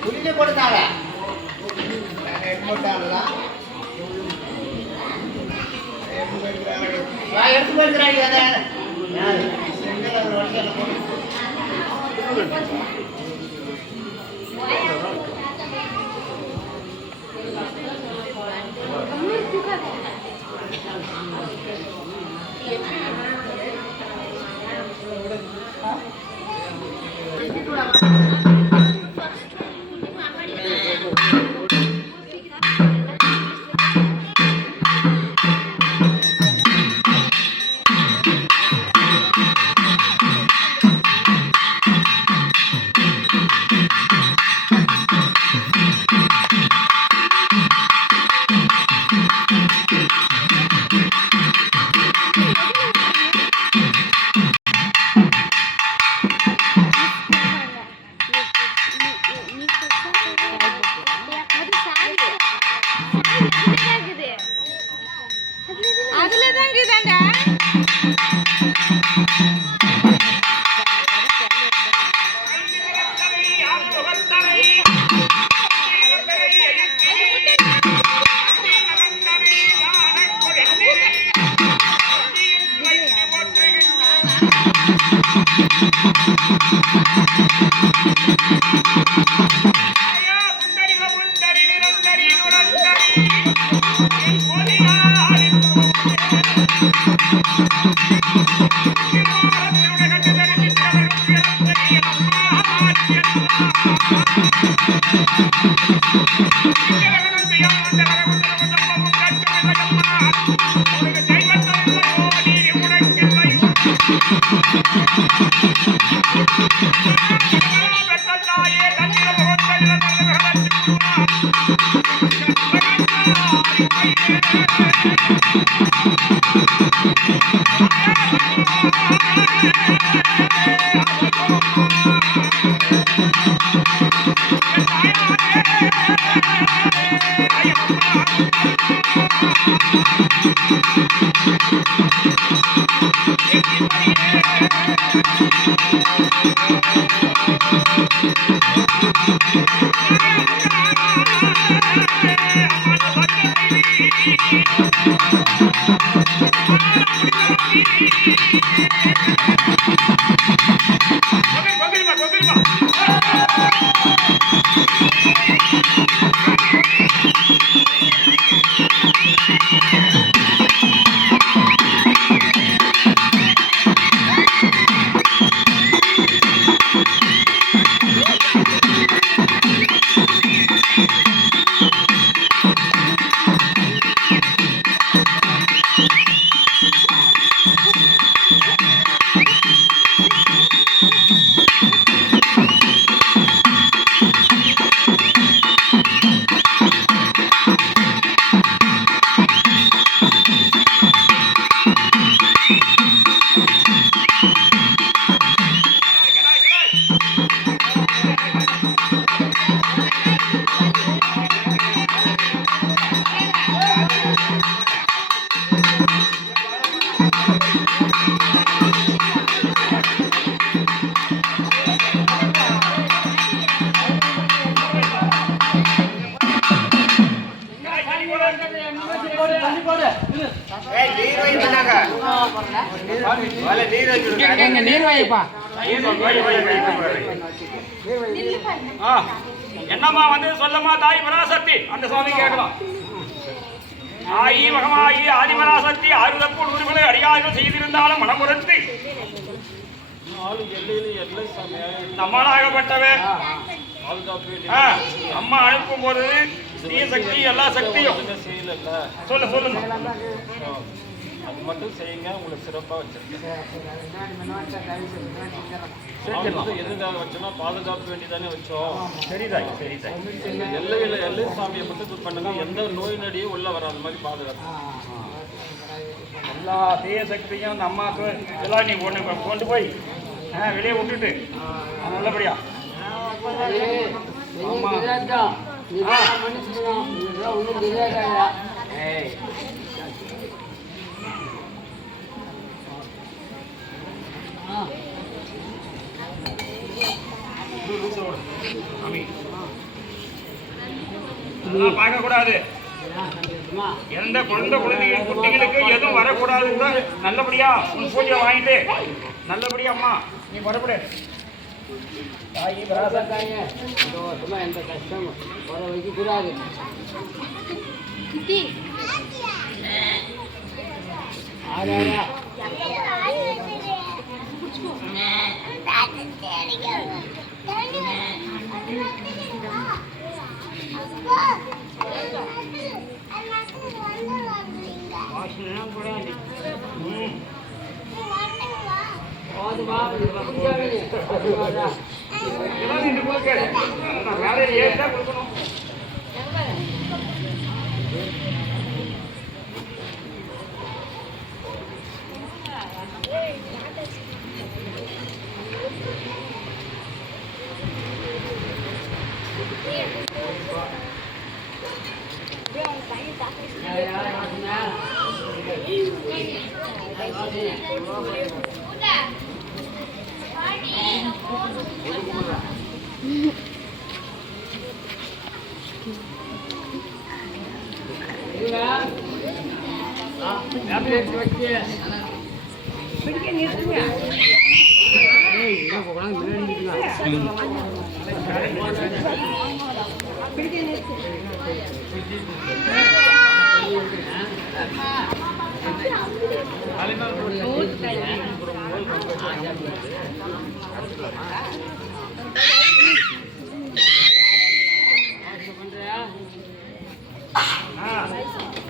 புளிஞ்சு கொடுத்தாங்க எடுத்து போயிருக்கிறாங்க என்னம்மா வந்து சொல்லமா தாய் பராசக்தி அந்த சுவாமி கேட்கலாம். ஆயி மகமாயி ஆதிபராசக்தி ஆறுதப்பு நூறுகளை அடியார்கள் செய்திருந்தாலும் மனமுறத்து நம்மளாகப்பட்டவே அம்மா அனுப்பும் போது தீய சக்தி எல்லா சக்தியும் சொல்லுங்க அது மட்டும் செய்யுங்க, உங்களுக்கு சிறப்பாக வச்சிருக்கேன். எதுக்காக வச்சோம்னா பாதுகாப்பு வேண்டிதானே வச்சோம். சரிதாய் சரிதாய். எல்லை சாமியை மட்டும் இது பண்ணுங்க, எந்த நோய் நடியும் உள்ள வராத மாதிரி பாதுகாப்பு. எல்லா தீய சக்தியும் அந்த அம்மாவுக்கு எல்லாம் நீ கொண்டு போய் வெளியே விட்டுட்டு நல்லபடியா பார்க்க கூடாது. எந்த குழந்தைகளுக்கு எதுவும் வரக்கூடாது கூட. நல்லபடியா உன் பூஜை வாங்கிட்டு நல்லபடியா அம்மா நீ வரப்படு. தாயி பராசக்தி எந்த கஷ்டம் வர வைக்க கூடாது.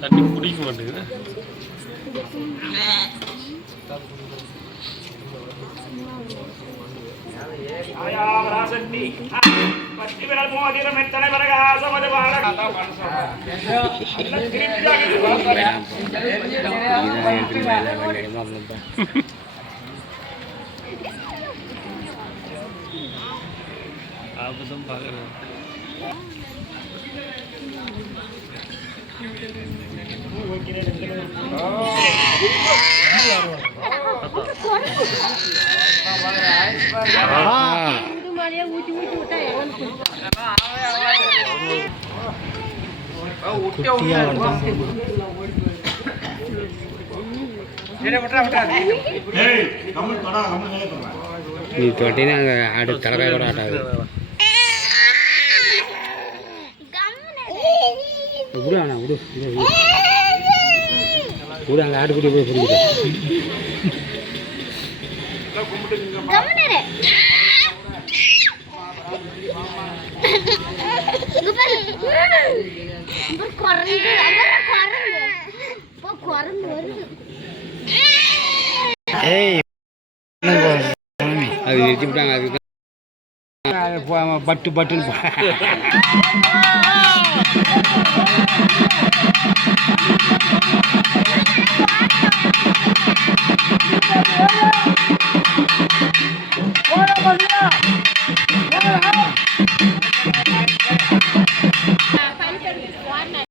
தண்ணி குடிக்க மாட்டேங்குது. பத்தி விரல் மோதிரம் எத்தனை வரகாசமது வாழ ஆபத்தும் பார்க்குறேன். நீ தொட்டினா அங்கே ஆடு தலைக்காய் கூட ஆட்டாது. விடு அண்ணா விடு விடு அங்கே ஆட்டுக்குட்டி போய் பிடிக்கிட்டு அது நிறுத்தி விட்டாங்க. அதுக்கு பட்டு பட்டுன்னு Hola,